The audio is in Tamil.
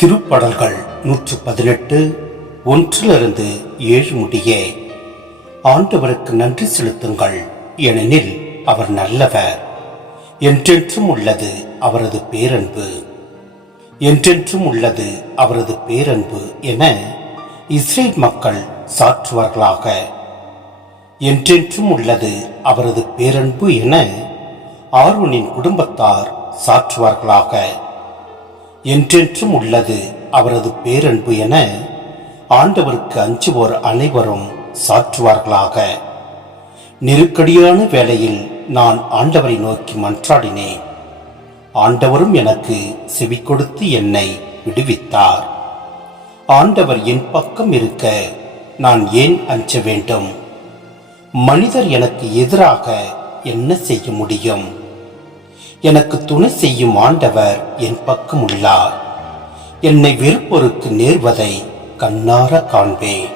திருப்படல்கள் நூற்று பதினெட்டு ஒன்றிலிருந்து ஏழு முடிய. ஆண்டவருக்கு நன்றி செலுத்துங்கள். ஏனெனில் அவர் நல்லவர். என்றென்றும் உள்ளது அவரது பேரன்பு. என்றென்றும் உள்ளது அவரது பேரன்பு என இஸ்ரேல் மக்கள் சாற்றுவார்களாக. என்றென்றும் உள்ளது அவரது பேரன்பு என ஆர்வனின் குடும்பத்தார் சாற்றுவார்களாக. என்றென்றும் உள்ளது அவரது பேரன்பு என ஆண்டவருக்கு அஞ்சுவோர் அனைவரும் சாற்றுவார்களாக. நெருக்கடியான வேளையில் நான் ஆண்டவரை நோக்கி மன்றாடினேன். ஆண்டவரும் எனக்கு செவி கொடுத்து என்னை விடுவித்தார். ஆண்டவர் என் பக்கம் இருக்க நான் ஏன் அஞ்ச வேண்டும்? மனிதர் எனக்கு எதிராக என்ன செய்ய முடியும்? எனக்கு துணை செய்யும் ஆண்டவர் என் பக்கம் உள்ளார் என்னை வெறுப்பொருக்கு நேர்வதை கண்ணார காண்பேன்.